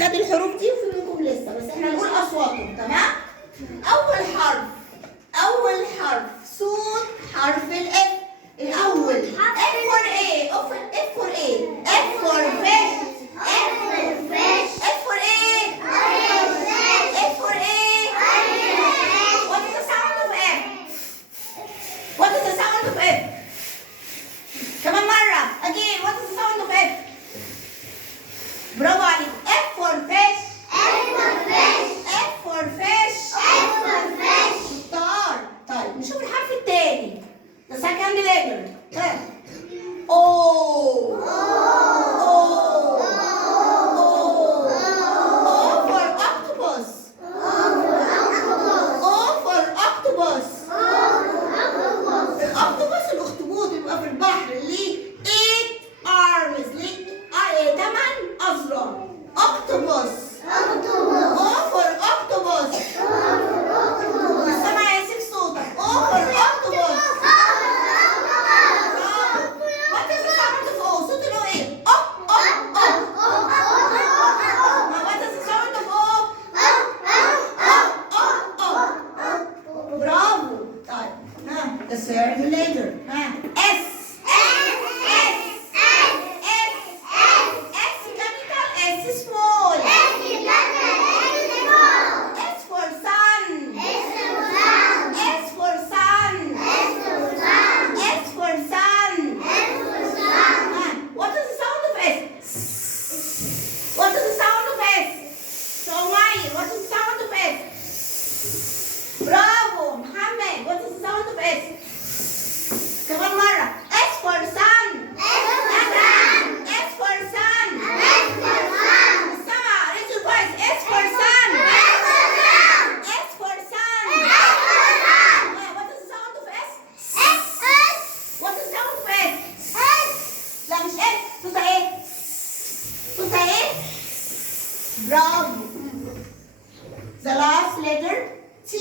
خد الحروف دي وفي منكم لسه، بس احنا نقول اصواتهم. تمام؟ اول حرف صوت حرف الاف الاول. اف فور ايه؟ اف فور ايه؟ اف فور فيش. اف فور ايه؟ اف فور ايه؟ What is the sound of F? What is the sound of F? كمان مرة. Again, what is the sound of F? برافو عليك. F for fish. F for fish. شطار. طيب نشوف الحرف الثاني. The second letter. O. O for octopus. O for octopus. الاخطبوس الاخطبوط يبقى في البحر ليه 8 arms، ليه 8 اذرع. octopus. O for octopus. سامع يا سيف صوتك. O for octopus. What is the sound of O? صوت له ايه؟ What is the sound of O? برافو. طيب the third letter. S. S capital, S small. S for sun. S for sun. S for sun. What is the sound of S? What is the sound of S? So Maya, what is the sound of S? برافو محمد. What is the sound of S? كمان مرة. S for sun. S for sun. السمع. raise your voice. S for sun. S for sun. What is the sound of S? What is the sound of S? لا مش S. صوتها ايه؟ صوتها ايه؟ برافو. The last letter T.